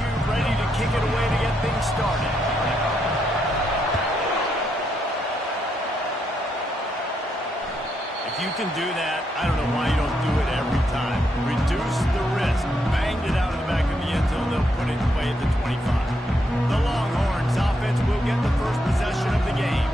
LSU ready to kick it away to get things started. If you can do that, I don't know why you don't do it every time. Reduce the risk. Banged it out of the back of the end zone. They'll put it away at the 25. The Longhorns offense will get the first possession of the game.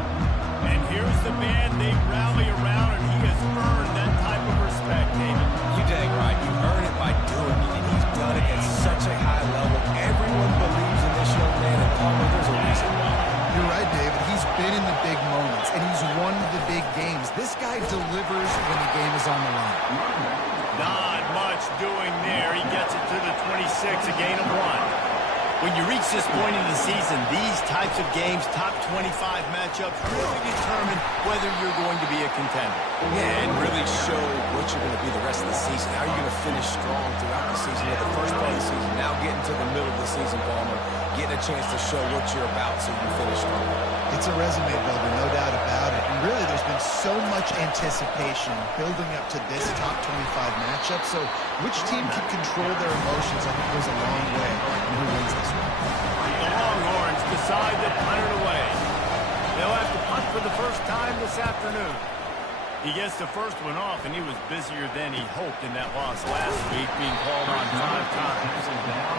And here's the band they rally around, and he has earned that type of respect, David. You dang right. You earn it by doing it, and he's done it at such a high level. Everyone believes in this young man, and Palmer, there's a reason why. You're right, David. He's been in the big moments, and he's won the big games. This guy delivers when the game is on the line. Not much doing there. He gets it to the 26, a gain of 1. When you reach this point in the season, these types of games, top 25 matchups, really determine whether you're going to be a contender. Yeah, and really show what you're going to be the rest of the season. How you're going to finish strong throughout the season. At the first part of the season, now getting to the middle of the season, Palmer, getting a chance to show what you're about so you finish strong. It's a resume builder, no doubt about it. And really, there's been so much anticipation building up to this top 25 matchup. So which team can control their emotions, I think, goes a long way in who wins this one. The Longhorns decide to punt it away. They'll have to punt for the first time this afternoon. He gets the first one off, and he was busier than he hoped in that loss last week, being called on 5 times.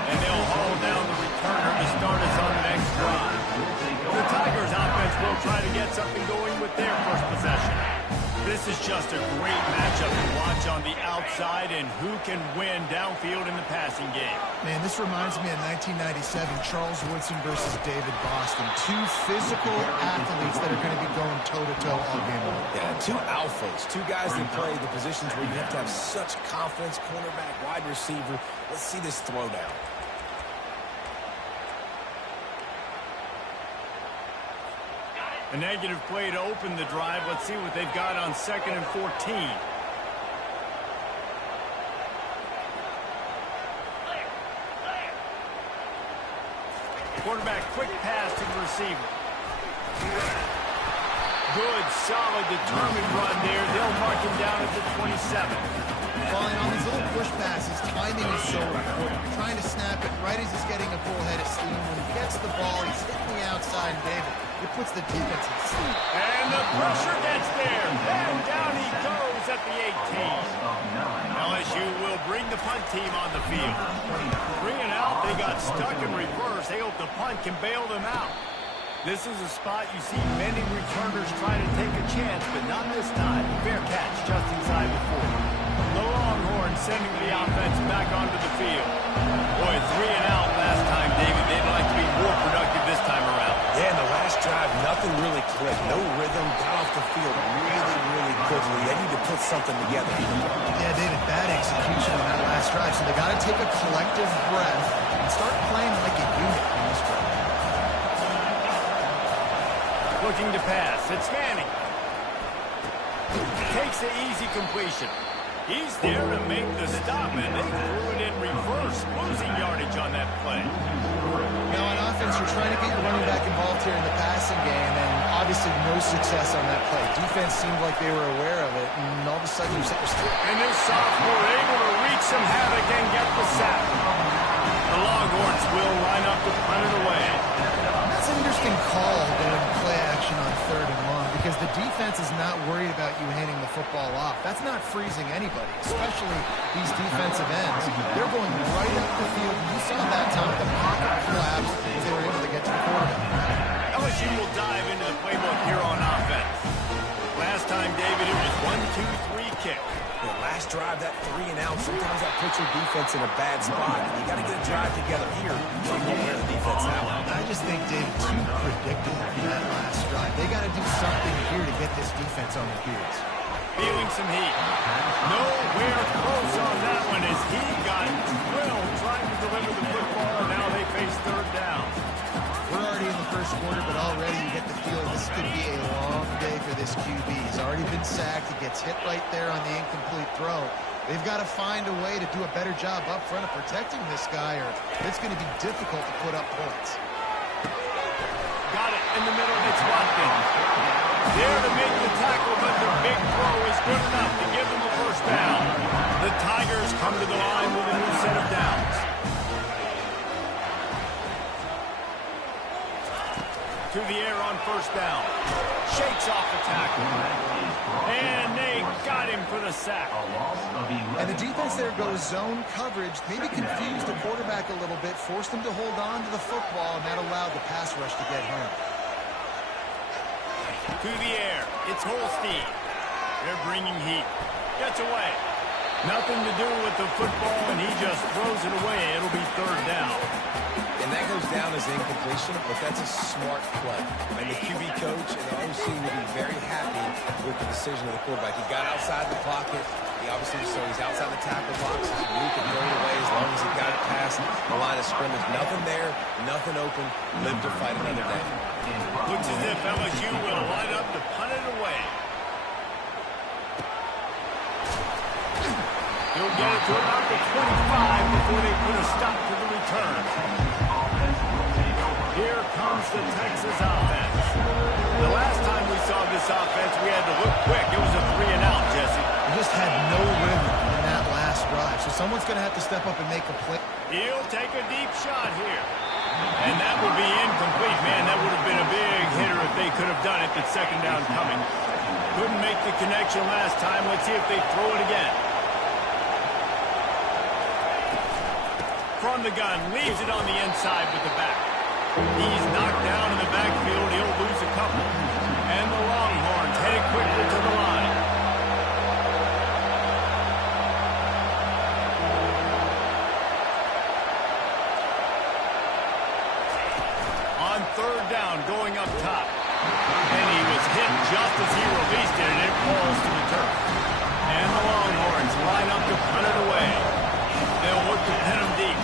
And they'll haul down the returner to start us on the next drive. The Tigers offense will try to get something going with their first possession. This is just a great matchup to watch on the outside, and who can win downfield in the passing game. Man, this reminds me of 1997, Charles Woodson versus David Boston. Two physical athletes that are going to be going toe-to-toe all game long. Yeah, two alphas, two guys that play the positions where you have to have such confidence, cornerback, wide receiver. Let's see this throwdown. A negative play to open the drive. Let's see what they've got on 2nd and 14. Quarterback, quick pass to the receiver. Good, solid, determined run there. They'll mark him down at the 27. Falling on these little push passes, timing is so important. You're trying to snap it right as he's getting a full head of steam. When he gets the ball, he's hitting the outside, and David, it puts the defense in sleep. And the pressure gets there. And down he goes at the 18. LSU will bring the punt team on the field. Bringing out, they got stuck in reverse. They hope the punt can bail them out. This is a spot you see many returners trying to take a chance, but not this time. Fair catch just inside the 40. The Longhorns sending the offense back onto the field. Boy, 3 and out last time, David. They'd like to be more productive this time around. Yeah, in the last drive, nothing really clicked. No rhythm, got off the field really quickly. They need to put something together. Yeah, David, bad execution on that last drive, so they got to take a collective breath and start playing like a unit in this drive. Looking to pass. It's Manning. Takes the easy completion. He's there to make the stop, and they threw it in reverse, losing yardage on that play. Now, on offense, you're trying to get your running back involved here in the passing game, and obviously no success on that play. Defense seemed like they were aware of it, and all of a sudden you set your stick. And this sophomore able to wreak some havoc and get the sack. The Longhorns will line up to punt it away. That's an interesting call going play action on 3rd and long, because the defense is not worried about you handing the football off. That's not freezing anybody, especially these defensive ends. They're going right up the field. You saw that time the pocket collapsed as they were able to get to the quarterback. LSU will dive into the playbook here on offense. Last time, David, it was 1-2-3 kick. The last drive, that 3 and out, sometimes that puts your defense in a bad spot. You got to get a drive together here so you don't wear the defense out. I just think, David, too predictable in that last drive. They got to do something here to get this defense on their heels. Feeling some heat. Nowhere close on that one as he got drilled trying to deliver the football. Now they face 3rd down. We're already in the first quarter, but already you get the feel this could be a long day for this QB. He's already been sacked. He gets hit right there on the incomplete throw. They've got to find a way to do a better job up front of protecting this guy, or it's going to be difficult to put up points. Got it in the middle. It's Watkins. There to make the tackle, but the big throw is good enough to give them a first down. The Tigers come to the line with a new set of downs. through the air on first down. Shakes off the tackle. And they got him for the sack. And the defense there goes zone coverage, maybe confused the quarterback a little bit, forced him to hold on to the football, and that allowed the pass rush to get home. To the air. It's Holstein. They're bringing heat. Gets away. Nothing to do with the football, and he just throws it away. It'll be third down. And that goes down as incompletion, but that's a smart play. And the QB coach and the OC will be very happy with the decision of the quarterback. He got outside the pocket. He obviously, so he's outside the tackle box. He knew he could throw it away as long as he got it past the line of scrimmage. Nothing there, nothing open. Live to fight another day. Looks as if LSU will line up to punt it away. He'll get it to about the 25 before they put a stop to the return. Here comes the Texas offense. The last time we saw this offense, we had to look quick. It was a 3-and-out, Jesse. We just had no rhythm in that last drive, so someone's going to have to step up and make a play. He'll take a deep shot here. And that will be incomplete, man. That would have been a big hitter if they could have done it. That second down coming. Couldn't make the connection last time. Let's see if they throw it again. From the gun, leaves it on the inside with the back. He's knocked down in the backfield. He'll lose a couple. And the Longhorns headed quickly to the line. On third down, going up top. And he was hit just as he released it, and it falls to the turf. And the Longhorns line up to punt it away. They'll look to pin him deep.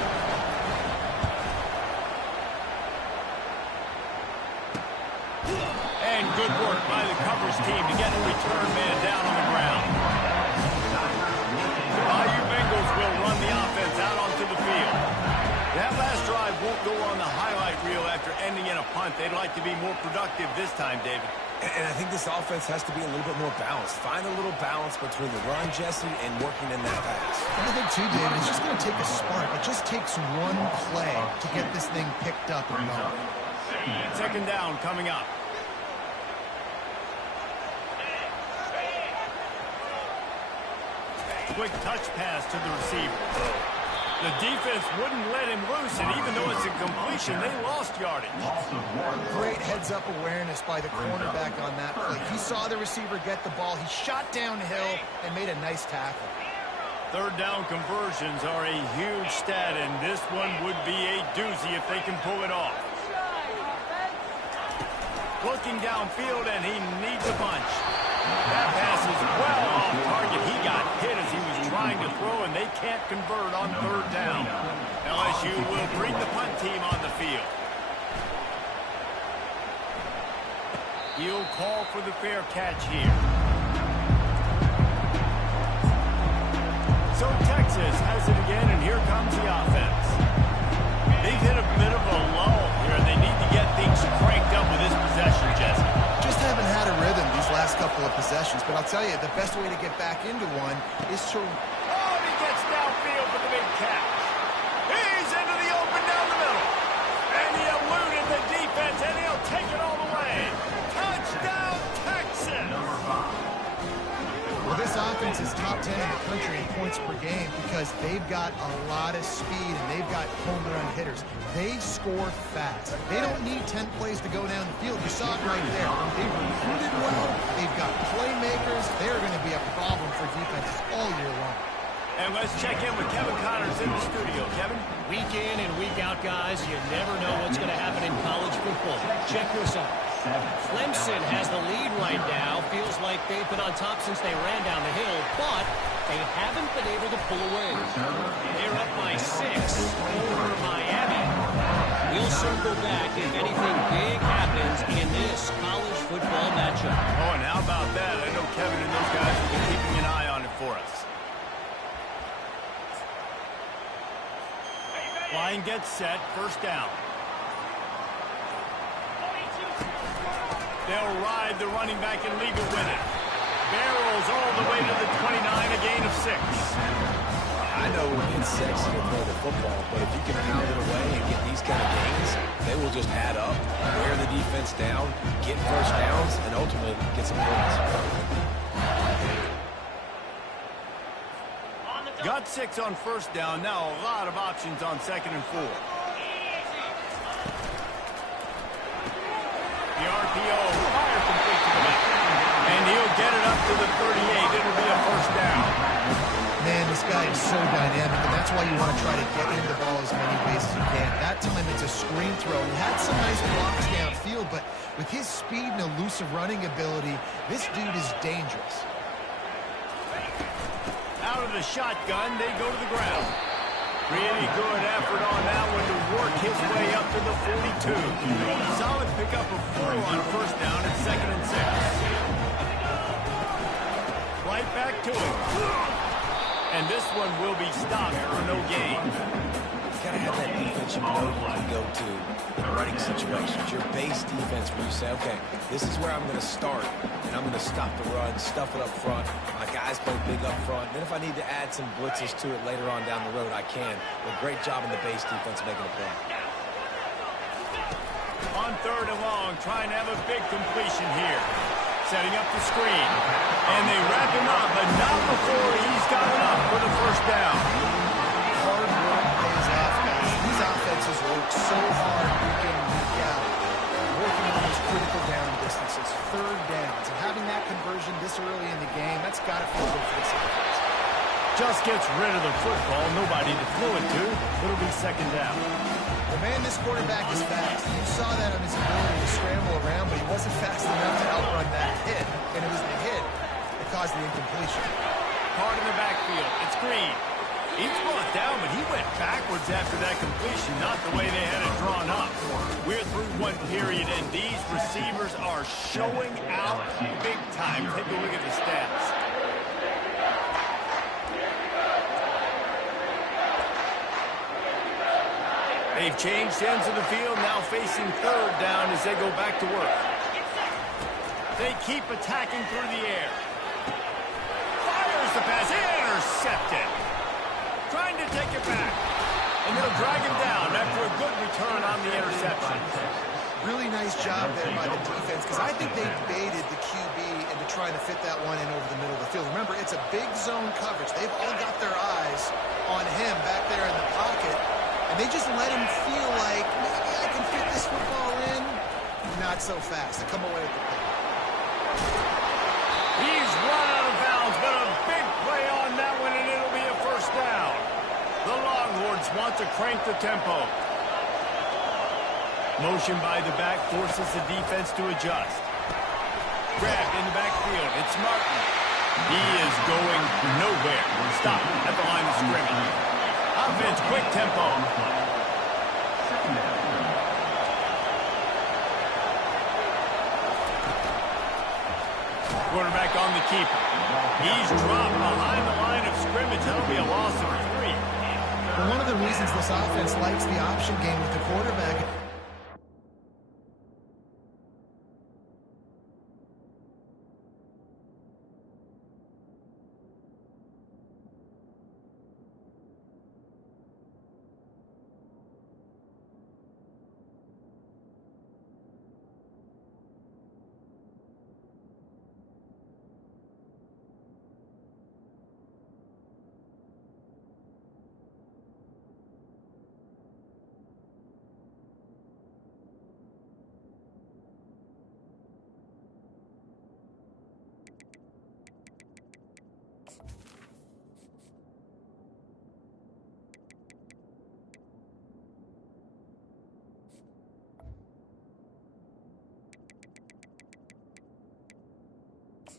And good work by the coverage team to get the return man down on the ground. The Bayou Bengals will run the offense out onto the field. That last drive won't go on the highlight reel after ending in a punt. They'd like to be more productive this time, David. And I think this offense has to be a little bit more balanced. Find a little balance between the run, Jesse, and working in that pass. And I think, too, David, it's just going to take a spark. It just takes one play to get this thing picked up and going. Second down coming up. Quick touch pass to the receiver. The defense wouldn't let him loose, and even though it's a completion, they lost yardage. Great heads-up awareness by the cornerback on that play. He saw the receiver get the ball. He shot downhill and made a nice tackle. Third down conversions are a huge stat, and this one would be a doozy if they can pull it off. Looking downfield, and he needs a bunch. That pass is well off target. He got hit as he was trying to throw, and they can't convert on third down. LSU will bring the punt team on the field. He'll call for the fair catch here. So Texas has it again, and here comes the offense. They've hit a bit of a lull here, and they need to get things cranked up with this possession, Jesse. Just haven't had a rhythm these last couple of possessions, but I'll tell you, the best way to get back into one is to... Oh, he gets downfield for the big catch. He's into the open down the middle. And he eluded the defense, and he'll take it all the way. Touchdown, Texas! Well, this offense is top 10 in the country in points per game because they've got a lot of speed and they've got home run hitters. They score fast. They don't need 10 plays to go down the field. You saw it right there. They've recruited well. They've got playmakers. They're going to be a problem for defenses all year long. And let's check in with Kevin Connors in the studio. Kevin? Week in and week out, guys, you never know what's going to happen in college football. Check this out. Clemson has the lead right now. Feels like they've been on top since they ran down the hill, but they haven't been able to pull away. They're up by 6 over Miami. We'll circle back if anything big happens in this college football matchup. Oh, and how about that? I know Kevin and those guys will be keeping an eye on it for us. Line gets set, first down. They'll ride the running back and leave it with it. Barrels all the way to the 29, a gain of 6. I know it's sexy to throw the football, but if you can pound it away and get these kind of gains, they will just add up, wear the defense down, get first downs, and ultimately get some points. Got 6 on first down. Now a lot of options on 2nd and 4. The RPO, fire complete to the back. And he'll get it up to the 38. It'll be a first down. Man, this guy is so dynamic, and that's why you want to try to get in the ball as many ways as you can. That time it's a screen throw. He had some nice blocks downfield, but with his speed and elusive running ability, this dude is dangerous. Out of the shotgun, they go to the ground. Really good effort on that one to work his way up to the 42. Solid pickup of 4 on first down at 2nd and 6. Right back to him. And this one will be stopped for no gain. You gotta have that defense you know you can go to in running situations. Your base defense where you say, okay, this is where I'm going to start, and I'm going to stop the run, stuff it up front. My guys play big up front. Then if I need to add some blitzes to it later on down the road, I can. But great job in the base defense making a play. On 3rd and long, trying to have a big completion here. Setting up the screen. And they wrap him up, but not before he's got enough for the first down. Hard work pays off, guys. These offenses work so hard week in and week out, working on those critical down distances, 3rd downs, and having that conversion this early in the game, that's got to feel good for this offense. Just gets rid of the football. Nobody to throw it to. It'll be 2nd down. Well, man, this quarterback is fast. You saw that on his ability to scramble around, but he wasn't fast enough to outrun that hit, and it was the hit that caused the incompletion. Hard in the backfield. It's Green. He's brought down, but he went backwards after that completion, not the way they had it drawn up. We're through 1 period, and these receivers are showing out big time. Take a look at the stats. They've changed ends of the field, now facing 3rd down as they go back to work. They keep attacking through the air. Fires the pass, intercepted. Trying to take it back. And they'll drag him down after a good return on the interception. Really nice job there by the defense, because I think they baited the QB into trying to fit that one in over the middle of the field. Remember, it's a big zone coverage. They've all got their eyes on him back there in the pocket. And they just let him feel like, maybe I can fit this football in. Not so fast. They come away with the pick. He's run out of bounds, but a big play on that one, and it'll be a first down. The Longhorns want to crank the tempo. Motion by the back forces the defense to adjust. Grabbed in the backfield. It's Martin. He is going nowhere. Stop at the line of scrimmage. Offense, quick tempo. Quarterback on the keeper. He's dropped behind the line of scrimmage. That'll be a loss of 3. Well, one of the reasons this offense likes the option game with the quarterback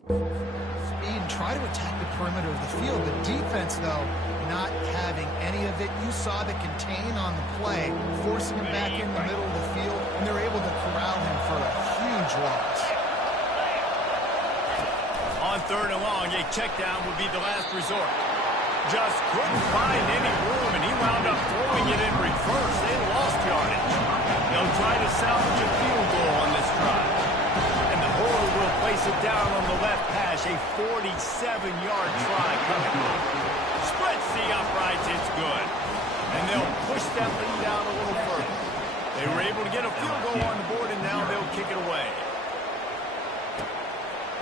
speed and try to attack the perimeter of the field. The defense, though, not having any of it. You saw the contain on the play, forcing him back in the middle of the field, and they're able to corral him for a huge loss. On 3rd and long, a check down would be the last resort. Just couldn't find any room, and he wound up throwing it in reverse. They lost yardage. They'll try to salvage a field goal on this drive. And the holder will place it down on the left hash. A 47-yard try coming. Splits the uprights. It's good. And they'll push that thing down a little further. They were able able to get a field goal on the board, and now they'll kick it away.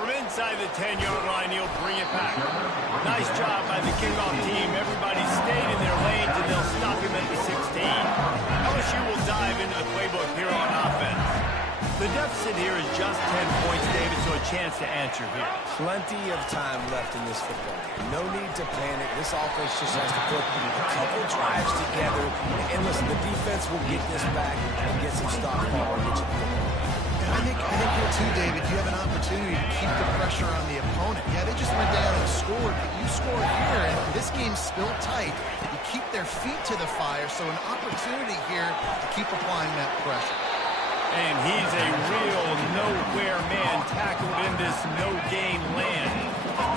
From inside the 10-yard line, he'll bring it back. Nice job by the kickoff team. Everybody stayed in their lanes, and they'll stop him at the 16. LSU will dive into the playbook here on offense. The deficit here is just 10 points, David, so a chance to answer here. Plenty of time left in this football game. No need to panic. This offense just has to put a couple drives together. And listen, the defense will get this back and get some stop ball and get you the football. I think here too, David, you have an opportunity to keep the pressure on the opponent. Yeah, they just went down and scored, but you scored here, and this game's still tight. You keep their feet to the fire, so an opportunity here to keep applying that pressure. And he's a real nowhere man tackled in this no-gain land.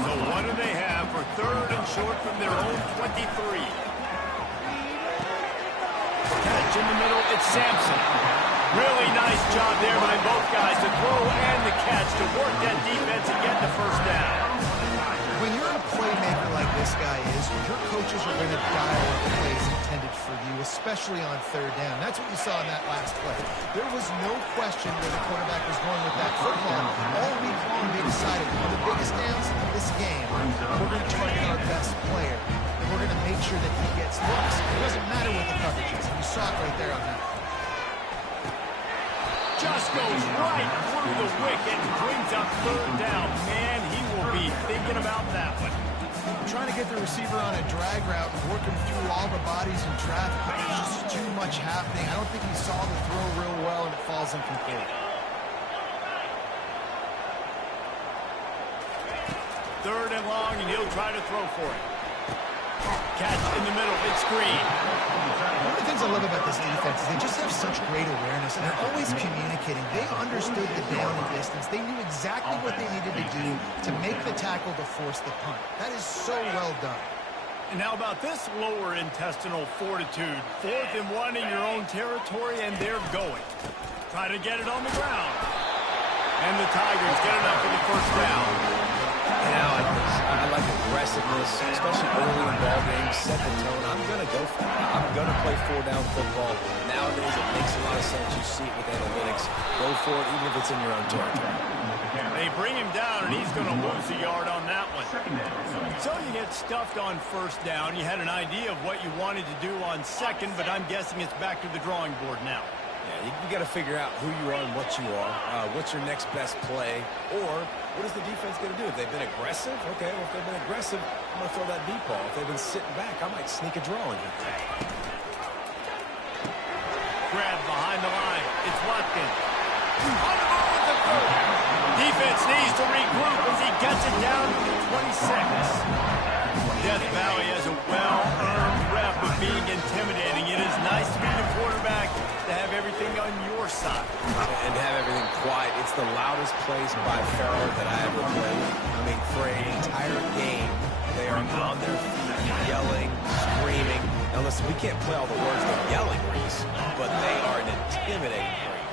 So what do they have for third and short from their own 23? Catch in the middle, it's Sampson. Really nice job there by both guys, the throw and the catch to work that defense and get the first down. When you're a playmaker like this guy is, your coaches are going to dial up plays intended for you, especially on third down. That's what you saw in that last play. There was no question where the quarterback was going with that football. All week long, they decided on the biggest downs of this game, we're going to target our best player, and we're going to make sure that he gets looks. It doesn't matter what the coverage is, and you saw it right there on that. Just goes right through the wicket and brings up third down. Man, he will be thinking about that one. Trying to get the receiver on a drag route and working through all the bodies in traffic. There's just too much happening. I don't think he saw the throw real well, and it falls incomplete. Third and long, and he'll try to throw for it. Catch in the middle, it's Green. One of the things I love about this defense is they just have such great awareness, and they're always communicating. They understood the down and distance. They knew exactly what they needed to do to make the tackle to force the punt. That is so well done. And now about this lower intestinal fortitude. 4th and 1 in your own territory, and they're going. Try to get it on the ground. And the Tigers get it up for the first down. And I like aggressiveness, especially early in ball games. Set the tone. I'm going to go for it. I'm going to play 4-down football. Nowadays, it makes a lot of sense. You see it with analytics. Go for it, even if it's in your own territory. They bring him down, and he's going to lose a yard on that one. So you get stuffed on first down. You had an idea of what you wanted to do on second, but I'm guessing it's back to the drawing board now. Yeah, you got to figure out who you are and what you are. What's your next best play? Or what is the defense going to do? If they've been aggressive, okay, well, if they've been aggressive, I'm going to throw that deep ball. If they've been sitting back, I might sneak a draw in here. Grab behind the line. It's Watkins. On the move with the throw. Defense needs to regroup as he gets it down to the 26. Death Valley has a well-earned rep of being intimidating. It is nice to be the quarterback, to have everything on your side. And to have everything quiet. It's the loudest place by far that I ever played. I mean, for an entire game, they are on their feet, yelling, screaming. Now listen, we can't play all the words they're yelling, Reese, but they are an intimidating breed.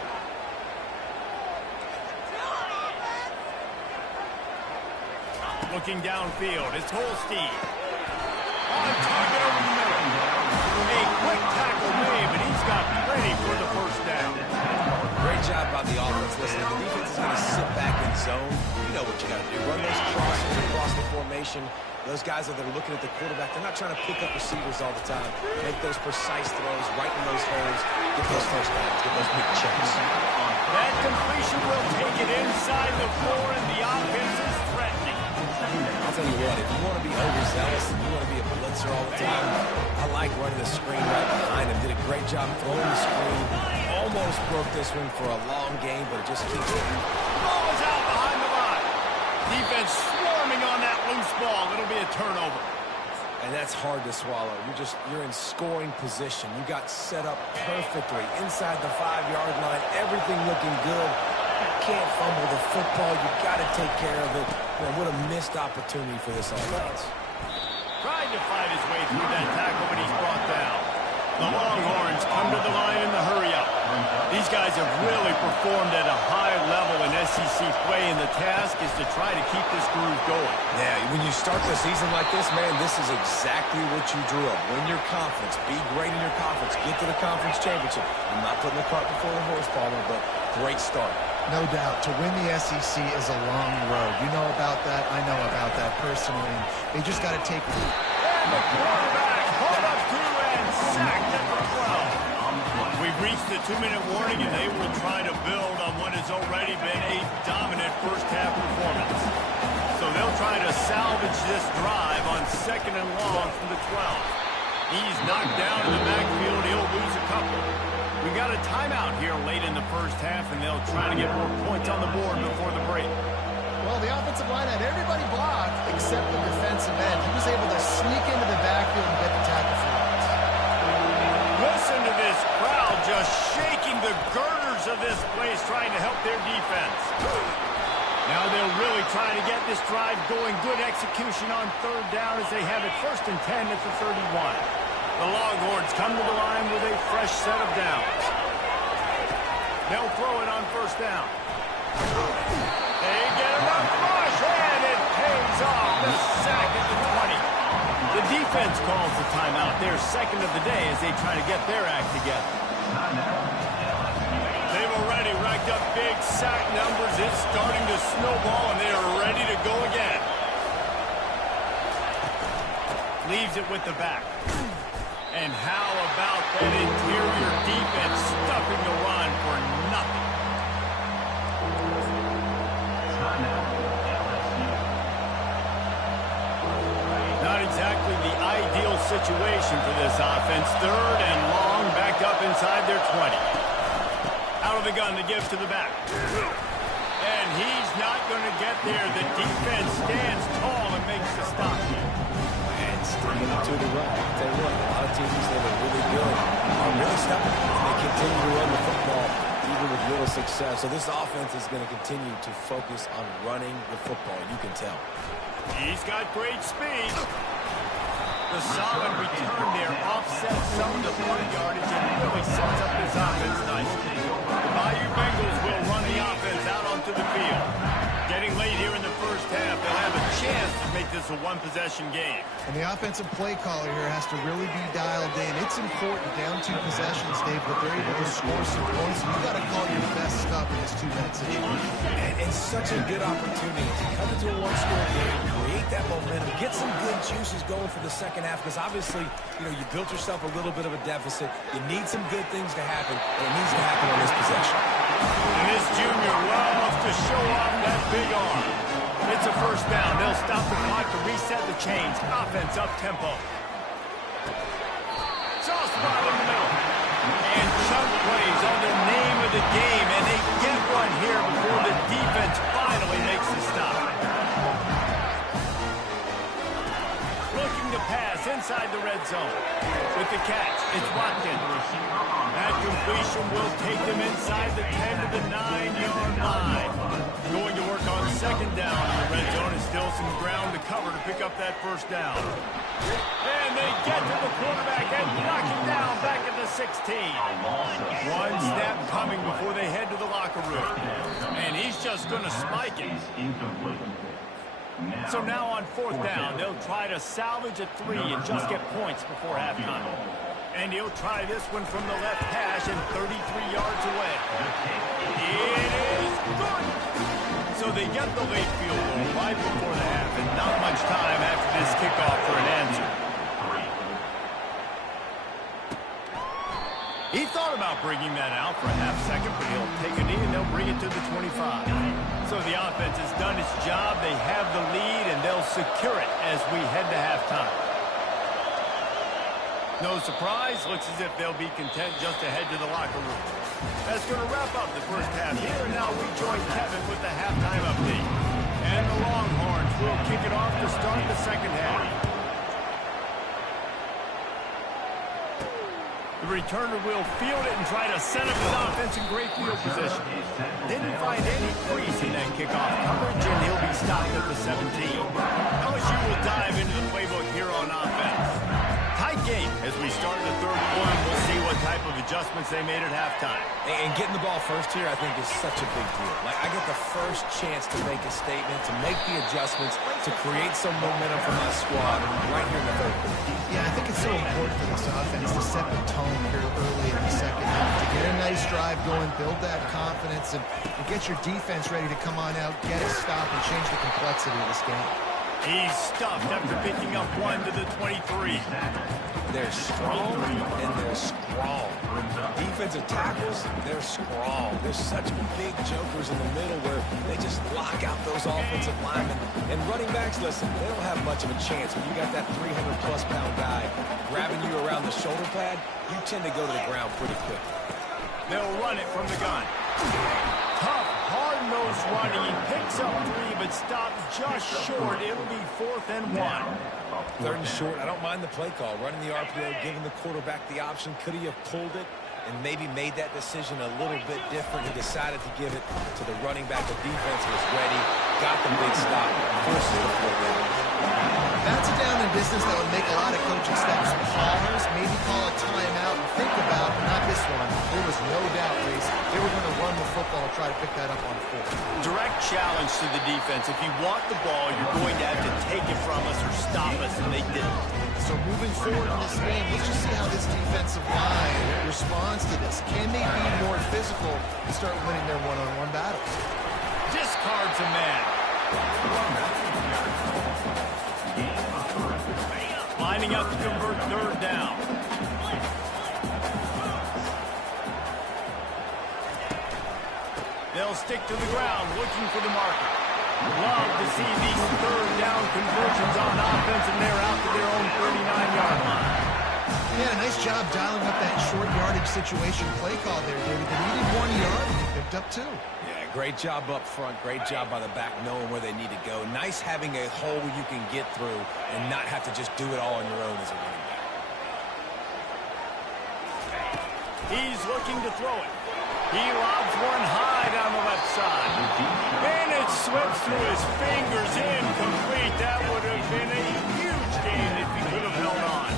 Looking downfield, it's Holstein. On target over the middle. A quick tackle made, but he's got plenty for the first down. Great job by the offense. Listen, if the defense is going to sit back in zone, you know what you got to do. Run those crosses across the formation. Those guys that are looking at the quarterback, they're not trying to pick up receivers all the time. Make those precise throws, right in those holes, get those first downs, get those big checks. That completion will take it inside the 4, and the offense is threatening. I'll tell you what, if you want to be overzealous and you want to be a blitzer all the time, I like running the screen right behind him. Did a great job throwing the screen. Almost broke this one for a long game, but it just keeps hitting. Ball is out behind the line. Defense swarming on that loose ball. It'll be a turnover. And that's hard to swallow. You're in scoring position. You got set up perfectly inside the 5-yard line. Everything looking good. You can't fumble the football. You got to take care of it. Man, what a missed opportunity for this offense. Trying to fight his way through that tackle, but he's brought down. The Longhorns come to the line in the hurry-up. These These guys have really performed at a high level in SEC play, and the task is to try to keep this groove going. Yeah, when you start the season like this, man, this is exactly what you drew up. Win your conference. Be great in your conference. Get to the conference championship. I'm not putting the cart before the horse, Palmer, but great start. No doubt. To win the SEC is a long road. You know about that. I know about that personally. They just got to take the... And the quarterback pulled up through and sacked at the 12. We've reached the 2-minute warning, and they will try to build on what has already been a dominant first-half performance. So they'll try to salvage this drive on 2nd and long from the 12. He's knocked down in the backfield. He'll lose a couple. We got a timeout here late in the first half, and they'll try to get more points on the board before the break. Well, the offensive line had everybody blocked except the defensive end. He was able to sneak into the backfield and get the tackle for loss. Listen to this crowd just shaking the girders of this place, trying to help their defense. Now they'll really try to get this drive going. Good execution on 3rd down as they have it 1st and 10 at the 31. The Longhorns come to the line with a fresh set of downs. They'll throw it on 1st down. They get enough rush, and it pays off. The sack at the 20. The defense calls the timeout, their 2nd of the day, as they try to get their act together. They've already racked up big sack numbers. It's starting to snowball, and they are ready to go again. Leaves it with the back. And how about that interior defense stuffing the run for nothing? Not exactly the ideal situation for this offense. 3rd and long, backed up inside their 20. Out of the gun to give to the back. And he's not going to get there. The defense stands tall and makes the stop. And sticking to the run. I'll tell you what, a lot of teams that are really good are really stepping. And they continue to run the football even with little success. So this offense is going to continue to focus on running the football. You can tell. He's got great speed. The solid return there offsets some of the punt yardage and really sets up this offense nicely. The Bayou Bengals will run the offense out onto the field. Getting late here in the first half, they'll have a chance to make this a one-possession game. And the offensive play caller here has to really be dialed in. It's important down 2 possessions, Dave, that they're able to score some points. You've got to call your best stuff in this 2-minute situation. And such a good opportunity to come into a one-score game, create that momentum, get some good juices going for the second half, because obviously, you know, you built yourself a little bit of a deficit. You need some good things to happen, and it needs to happen on this possession. And this junior loves to show off that big arm. It's a 1st down. They'll stop the clock to reset the chains. Offense up-tempo. Soft spot in the middle. And chunk plays on the name of the game, and they get one here before the defense finally makes the stop. Looking to pass inside the red zone. With the catch, it's Watkins. That completion will take them inside the 10 to the 9-yard line. Going to work on 2nd down in the red zone, and still some ground to cover to pick up that 1st down. And they get to the quarterback and knock him down back at the 16. One snap coming before they head to the locker room. And he's just going to spike it. So now on 4th down, they'll try to salvage a 3 and just get points before halftime. And he'll try this one from the left hash and 33 yards away. It is good! So they get the late field goal right before the half, and not much time after this kickoff for an answer. He thought about bringing that out for a half-second, but he'll take a knee and they'll bring it to the 25. So the offense has done its job. They have the lead, and they'll secure it as we head to halftime. No surprise, looks as if they'll be content just to head to the locker room. That's going to wrap up the first half here, and now we join Kevin with the halftime update. And the Longhorns will kick it off to start the second half. The returner will field it and try to set up his offense in great field position. Didn't find any crease in that kickoff coverage, and he'll be stopped at the 17. LSU will dive into the playbook here on offense. Tight game. As we start the third quarter, we'll see what type of adjustments they made at halftime. And getting the ball first here, I think, is such a big deal. Like, I get the first chance to make a statement, to make the adjustments, to create some momentum for my squad right here in the third quarter. Yeah, I think it's so important for this offense to set the tone here early in the second half, to get a nice drive going, build that confidence, and get your defense ready to come on out, get a stop, and change the complexity of this game. He's stuffed after picking up one to the 23. They're strong and they're strong. Defensive tackles, they're strong. There's such big jokers in the middle where they just lock out those offensive linemen. And running backs, listen, they don't have much of a chance. When you got that 300-plus pound guy grabbing you around the shoulder pad, you tend to go to the ground pretty quick. They'll run it from the gun. Tough, hard-nosed running. He picks up 3, but stops just short. It'll be 4th and 1. 3rd and short. I don't mind the play call. Running the RPO, giving the quarterback the option. Could he have pulled it and maybe made that decision a little bit different? He decided to give it to the running back. The defense was ready. Got the big stop. Forces the fullback. That's a down and distance that would make a lot of coaching staffs pause, maybe call a timeout and think about, but not this one. There was no doubt, Reese, they were going to run the football and try to pick that up on 4th. Direct challenge to the defense. If you want the ball, you're going to have to take it from us or stop us, and they didn't. So moving forward in this game, let's just see how this defensive line responds to this. Can they be more physical and start winning their one-on-one battles? Discards a man. Lining up to convert 3rd down. They'll stick to the ground, looking for the marker. Love to see these 3rd down conversions on offense, and they're out to their own 39-yard line. Yeah, nice job dialing up that short yardage situation play call there, David. They needed 1 yard, and they picked up 2. Yeah, great job up front. Great job by the back knowing where they need to go. Nice having a hole you can get through and not have to just do it all on your own as a running back. He's looking to throw it. He lobs one high down the left side. And it slips through his fingers, incomplete. That would have been a huge gain if he could have held on.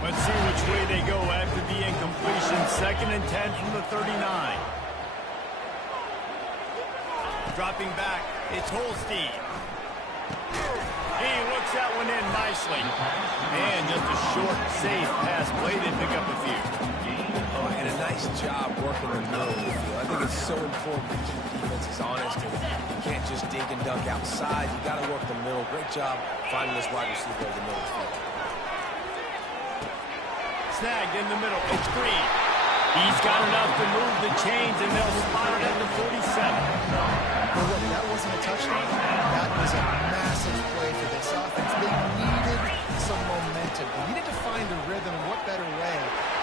Let's see which way they go after the incompletion. 2nd and 10 from the 39. Dropping back, it's Holstein. He looks that one in nicely. And just a short, safe pass play. They pick up a few. Oh, and a nice job working the middle of the field. I think it's so important to keep defenses honest. And you can't just dink and dunk outside. You got to work the middle. Great job finding this wide receiver over the middle of the field. Snagged in the middle. It's Green. He's got enough to move the chains, and they'll spot it at the 47. Well, look, that wasn't a touchdown. That was a massive play for this offense. They needed some momentum. They needed to find a rhythm, and what better way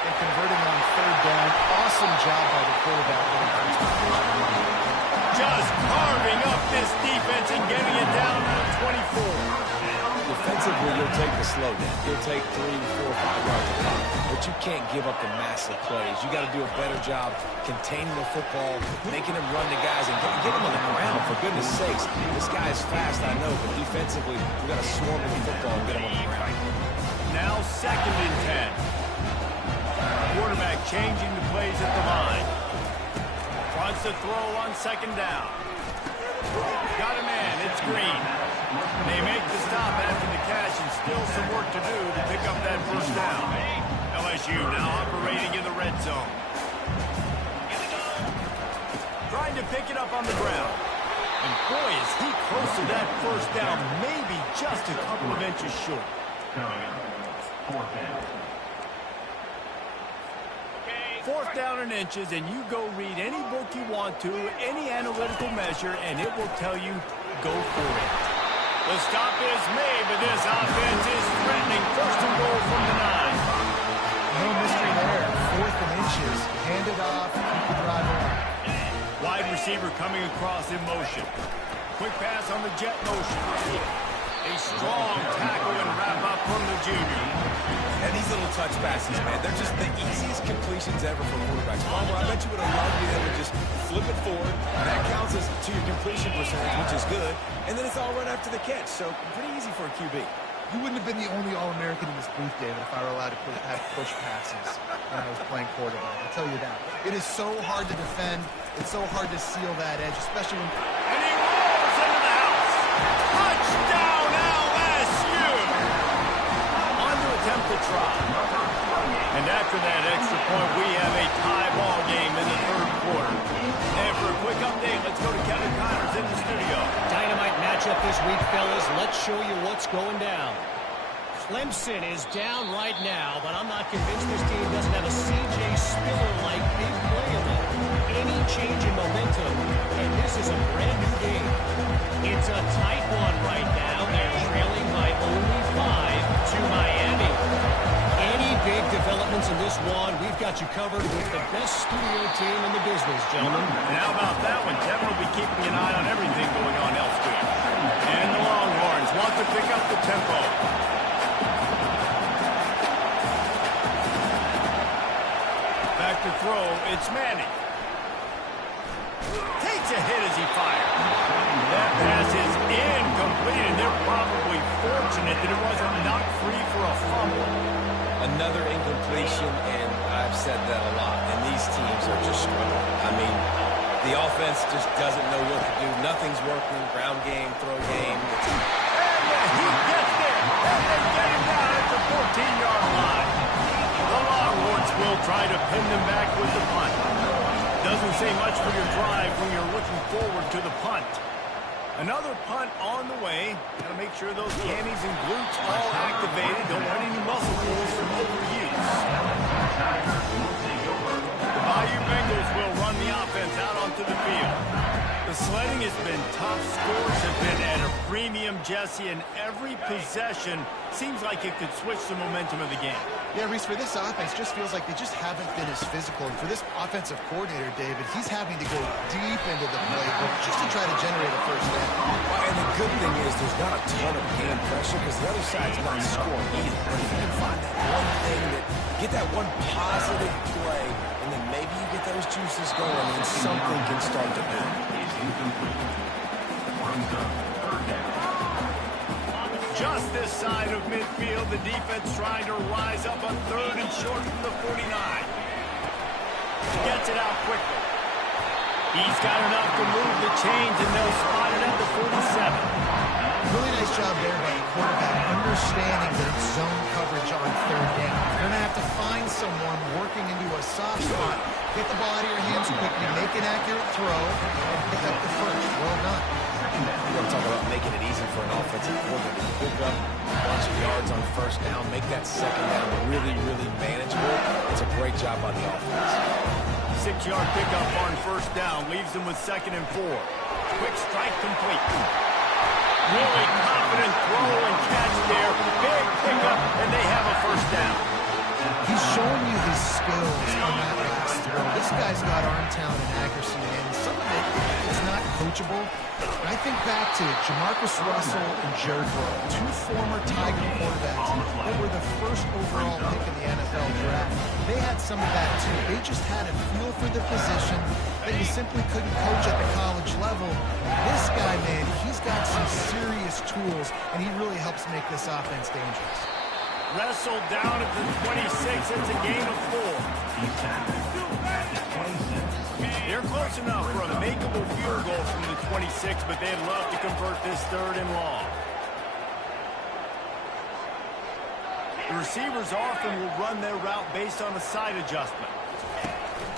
than converting on 3rd down. Awesome job by the quarterback. Just carving up this defense and getting it down to the 24. Defensively, you'll take the slow down. You'll take 3, 4, 5 yards a pop. But you can't give up the massive plays. You got to do a better job containing the football, making him run the guys, and get him on the ground. For goodness sakes, this guy is fast, I know, but defensively, we got to swarm with the football and get him on the ground. Now 2nd and 10. Quarterback changing the plays at the line. Wants to throw on 2nd down. Got a man. It's Green. They make the stop after the catch, and still some work to do to pick up that 1st down. LSU now operating in the red zone. Trying to pick it up on the ground. And boy, is he close to that 1st down, maybe just a couple of inches short. 4th down and inches, and you go read any book you want to, any analytical measure, and it will tell you, go for it. The stop is made, but this offense is threatening. 1st and goal from the 9. No mystery there. 4th and inches. Hand it off. Keep the drive on. Wide receiver coming across in motion. Quick pass on the jet motion. A strong tackle and wrap up from the junior. And these little touch passes, man, they're just the easiest completions ever for quarterbacks. Palmer, I bet you would have loved being able to just flip it forward. That counts as to your completion percentage, which is good. And then it's all run after the catch, so pretty easy for a QB. You wouldn't have been the only All-American in this booth, David, if I were allowed to have push passes when I was playing quarterback. I'll tell you that. It is so hard to defend. It's so hard to seal that edge, especially when... And he rolls into the house. Touchdown, LSU! On to attempt to try. And after that extra point, we have a tie ball game in the third quarter. And for a quick update, let's go to Kevin Connors in the studio. Dynamite matchup this week, fellas. Let's show you what's going down. Clemson is down right now, but I'm not convinced this team doesn't have a C.J. Spiller-like big play in them. Any change in momentum, and this is a brand new game. It's a tight one right now. They're trailing by only 5 to Miami. Any big developments in this one, we've got you covered with the best studio team in the business, gentlemen. And how about that one? Kevin will be keeping an eye on everything going on elsewhere. And the Longhorns want to pick up the tempo. Back to throw, it's Manning. Takes a hit as he fires. That pass is incomplete, and they're probably fortunate that it wasn't knocked free for a fumble. Another incompletion, and I've said that a lot, and these teams are just struggling. I mean, the offense just doesn't know what to do. Nothing's working. Ground game, throw game. And he gets there, and they get him down at the 14-yard line. The Longhorns will try to pin them back with the punt. Doesn't say much for your drive when you're looking forward to the punt. Another punt on the way. Got to make sure those hammies and glutes all activated. Don't want any muscle pulls from overuse. The Bayou Bengals will run the offense out onto the field. The sledding has been tough. Scores have been at a premium, Jesse, and every possession seems like it could switch the momentum of the game. Yeah, Reese, for this offense, just feels like they just haven't been as physical. And for this offensive coordinator, David, he's having to go deep into the playbook just to try to generate a first down. Well, and the good thing is there's not a ton of hand pressure because the other side's not scoring either. But if you can find that one thing get that one positive play, and then maybe you get those juices going and something can start to move. Just this side of midfield, the defense trying to rise up on 3rd and short from the 49. Gets it out quickly. He's got enough to move the chains, and they'll spot it at the 47. Really nice job there by the quarterback, understanding that it's zone coverage on 3rd down. You're going to have to find someone working into a soft spot, get the ball out of your hands quickly, make an accurate throw, and pick up the first. Well done. You want to talk about making it easy for an offensive coordinator to pick up a bunch of yards on 1st down, make that 2nd down really, really manageable. It's a great job by the offense. 6-yard pickup on 1st down, leaves them with 2nd and 4. Quick strike complete. Really confident throw and catch there. Big pickup, and they have a 1st down. He's showing you his skills on that last throw. This guy's got arm talent and accuracy, and some of it is not coachable. And I think back to Jamarcus Russell and Joe Burrow, 2 former Tiger quarterbacks that were the 1st overall pick in the NFL draft. They had some of that too. They just had a feel for the position that you simply couldn't coach at the college level. This guy, man, he's got some serious tools, and he really helps make this offense dangerous. Wrestled down at the 26. It's a gain of 4. They're close enough for a makeable field goal from the 26, but they'd love to convert this 3rd and long. The receivers often will run their route based on a side adjustment.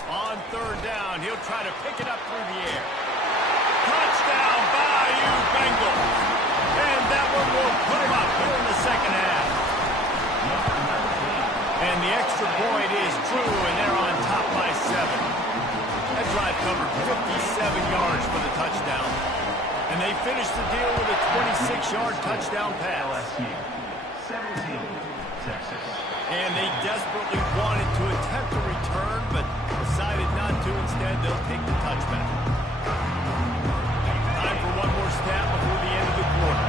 On 3rd down, he'll try to pick it up through the air. Touchdown, Bayou Bengals. And that one will put him up here in the 2nd half. And the extra point is true, and they're on top by 7. That drive covered 57 yards for the touchdown. And they finished the deal with a 26-yard touchdown pass. And they desperately wanted to attempt a return, but decided not to. Instead, they'll take the touchback. Time for one more snap before the end of the quarter.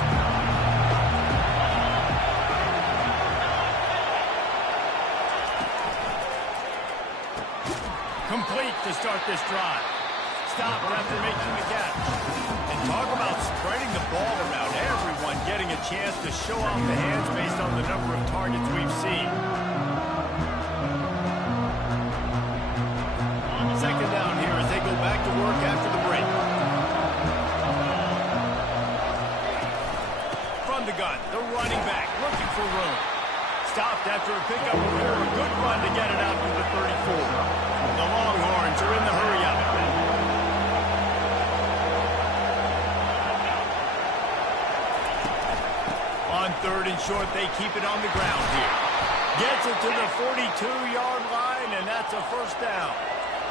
Complete to start this drive. stopped after making the catch. And talk about spreading the ball around. Everyone getting a chance to show off the hands based on the number of targets we've seen. Second down here as they go back to work after the break. From the gun, the running back looking for room. Stopped after a pickup before a good run to get it out to the 34. The Longhorns are in the hurry-up. On third and short, they keep it on the ground here. Gets it to the 42-yard line, and that's a first down.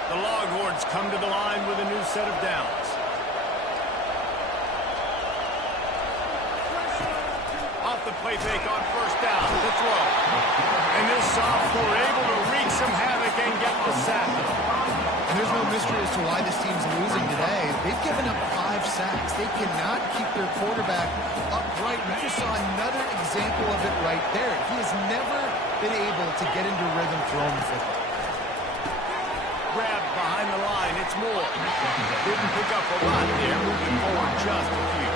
The Longhorns come to the line with a new set of downs. Off the play fake on first down, the throw. And this sophomore able to wreak some havoc and get the sack. And there's no mystery as to why this team's losing today. They've given up 5 sacks. They cannot keep their quarterback upright. We just saw another example of it right there. He has never been able to get into rhythm throwing the football. Grabbed behind the line, it's Moore. Didn't pick up a lot there, moving forward just a few.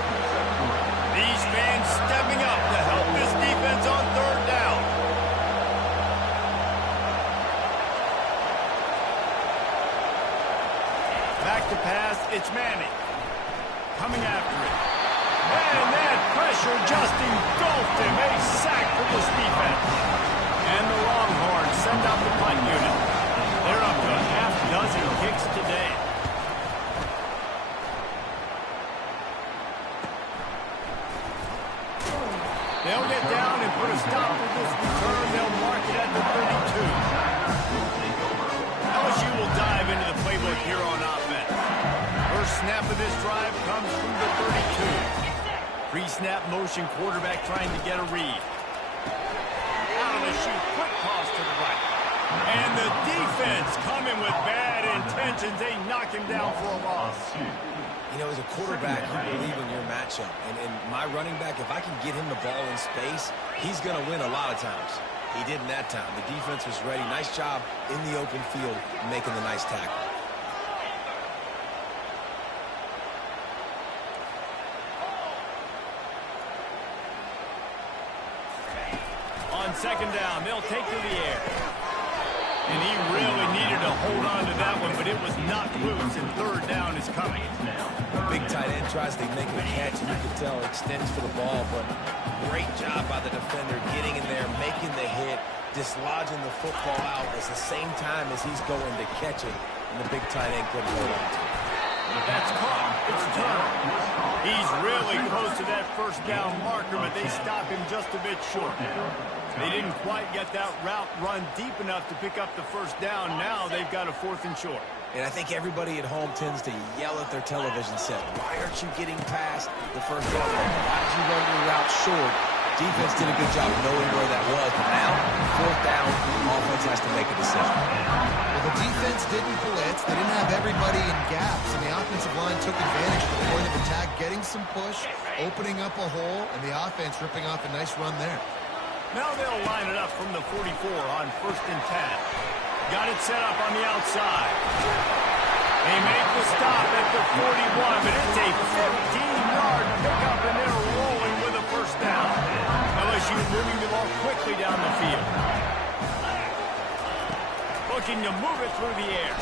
These fans stepping up to help this defense on third down. Back to pass, it's Manning. Coming after it. And that pressure just engulfed him. A sack for this defense. And the Longhorns send out the punt unit. They're up to a half-dozen kicks today. They'll get down and put a stop to this return. They'll mark it at the 32. LSU will dive into the playbook here on offense. First snap of this drive comes from the 32. Pre-snap motion, quarterback trying to get a read. Out of the chute, quick toss to the right. And the defense coming with bad intentions. They knock him down for a loss. You know, as a quarterback, you believe in your matchup. And my running back, if I can get him the ball in space, he's going to win a lot of times. He didn't that time. The defense was ready. Nice job in the open field making the nice tackle. On second down, they'll take to the air. And he really needed to hold on to that one, but it was knocked loose, and third down is coming. Big tight end tries to make a catch, and you can tell extends for the ball, but great job by the defender getting in there, making the hit, dislodging the football out at the same time as he's going to catch it, and the big tight end couldn't hold on to it. That's caught. It's returned. He's really close to that first down marker, but they stop him just a bit short. They didn't quite get that route run deep enough to pick up the first down. Now they've got a fourth and short. And I think everybody at home tends to yell at their television set. Why aren't you getting past the first down? Why did you run your route short? Defense did a good job knowing where that was, but now, fourth down, offense has to make a decision. Well, the defense didn't blitz. They didn't have everybody in gaps, and the offensive line took advantage of the point of attack, getting some push, opening up a hole, and the offense ripping off a nice run there. Now they'll line it up from the 44 on first and 10. Got it set up on the outside. They make the stop at the 41, but it's a 15-yard pickup, and they're rolling with a first down. LSU moving the ball quickly down the field. Looking to move it through the air.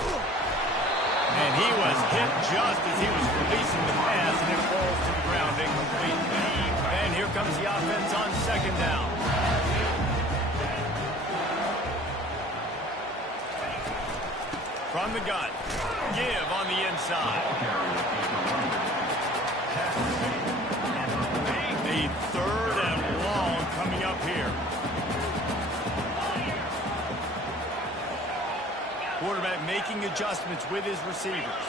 And he was hit just as he was releasing the pass, and it falls to the ground incomplete. And here comes the offense on second down. From the gun. Give on the inside. The third and long coming up here. Quarterback making adjustments with his receivers.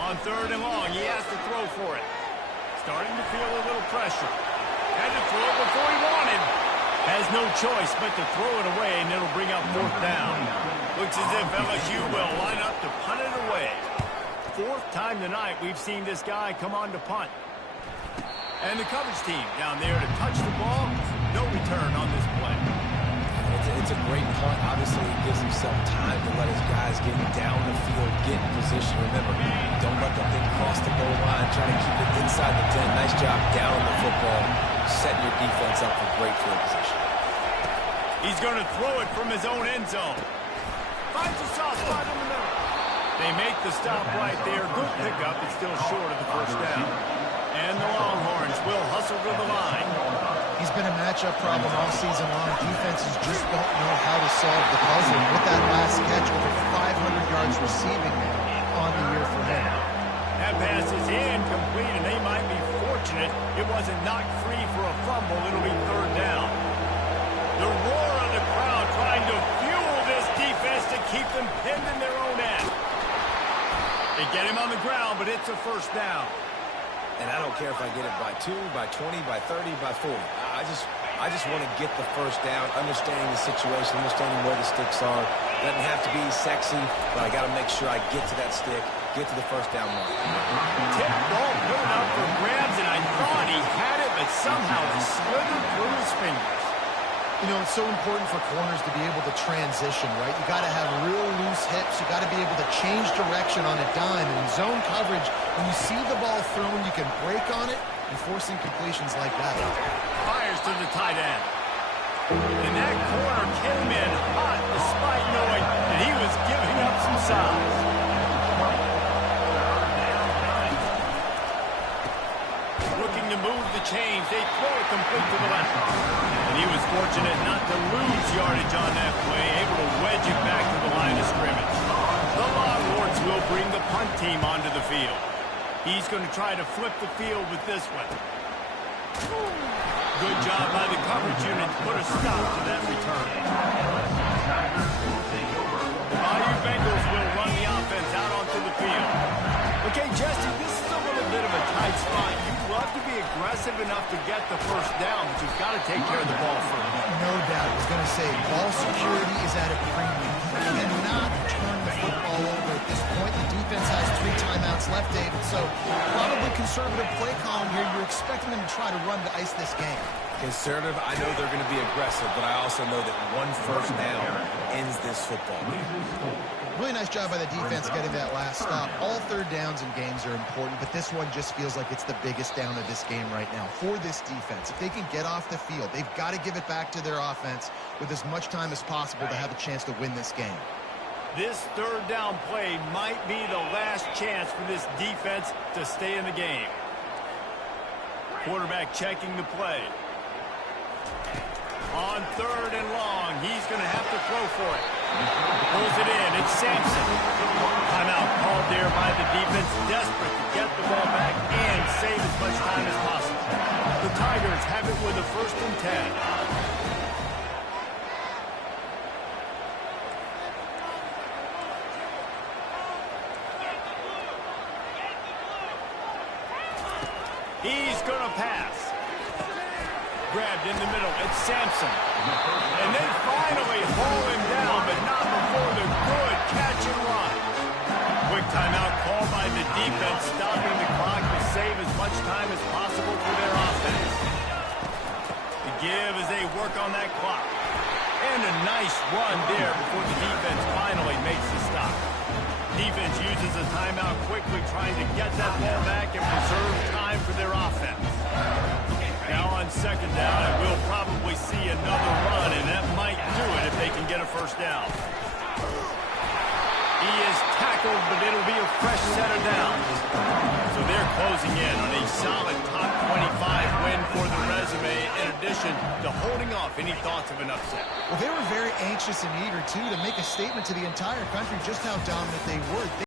On third and long, he has to throw for it. Starting to feel a little pressure. Had to throw it before he wanted. Has no choice but to throw it away, and it'll bring up fourth down. Looks as if LSU will line up to punt it away. Fourth time tonight we've seen this guy come on to punt. And the coverage team down there to touch the ball. No return on this play. It's a great punt. Obviously, he gives himself time to let his guys get down the field. get in position. Remember, don't let the thing cross the goal line. Try to keep it inside the 10. Nice job down the football, setting your defense up for great field position. He's going to throw it from his own end zone. Finds a soft spot in the middle. They make the stop right there. Good pickup. It's still short of the first down. And the Longhorns will hustle to the line. He's been a matchup problem all season long. Defenses just don't know how to solve the puzzle. With that last catch, over 500 yards receiving on the year for him. That pass is incomplete, and they might be fortunate it wasn't knocked free for a fumble. It'll be third down. The roar of the crowd trying to fuel this defense to keep them pinned in their own end. They get him on the ground, but it's a first down. And I don't care if I get it by 2, by 20, by 30, by 40. I just want to get the first down, understanding the situation, understanding where the sticks are. Doesn't have to be sexy, but I got to make sure I get to that stick, get to the first down mark. Tip ball put it up for grabs, and I thought he had it, but somehow it slithered through his fingers. You know, it's so important for corners to be able to transition, right? You got to have real loose hips. You got to be able to change direction on a dime. And in zone coverage, when you see the ball thrown, you can break on it and force incompletions like that. Fires to the tight end. And that corner came in hot despite knowing that he was giving up some size. Looking to move the chains. They throw it complete to the left. And he was fortunate not to lose yardage on that play, able to wedge it back to the line of scrimmage. The Longhorns will bring the punt team onto the field. He's going to try to flip the field with this one. Good job by the coverage unit to put a stop to that return. The Bayou Bengals will run the offense out onto the field. Okay, Jesse, this is a little bit of a tight spot. You'd love to be aggressive enough to get the first down, but you've got to take care of the ball first. No doubt. I was going to say, ball security is at a premium. You cannot turn the football over at this point. The defense has 3 timeouts left, David, so probably conservative play calling here. You're expecting them to try to run to ice this game. Conservative, I know they're going to be aggressive, but I also know that one first down ends this football game. Really nice job by the defense getting that last stop. All third downs in games are important, but this one just feels like it's the biggest down of this game right now for this defense. If they can get off the field, they've got to give it back to their offense with as much time as possible to have a chance to win this game. This third down play might be the last chance for this defense to stay in the game. Quarterback checking the play. On third and long, he's going to have to throw for it. Pulls it in. It's Sampson. Timeout called there by the defense, desperate to get the ball back and save as much time as possible. The Tigers have it with a 1st and 10. He's going to pass. Grabbed in the middle. It's Sampson. And they finally haul him down, but not before the good catch and run. Quick timeout called by the defense, stopping the clock to save as much time as possible for their offense. The give as they work on that clock. And a nice run there before the defense finally makes the stop. Defense uses a timeout quickly, trying to get that ball back and preserve time for their offense. Now on 2nd down, and we'll probably see another run, and that might do it if they can get a first down. He is tackled, but it'll be a fresh set of downs. So they're closing in on a solid top 25 win for the resume, in addition to holding off any thoughts of an upset. Well, they were very anxious and eager, too, to make a statement to the entire country just how dominant they were.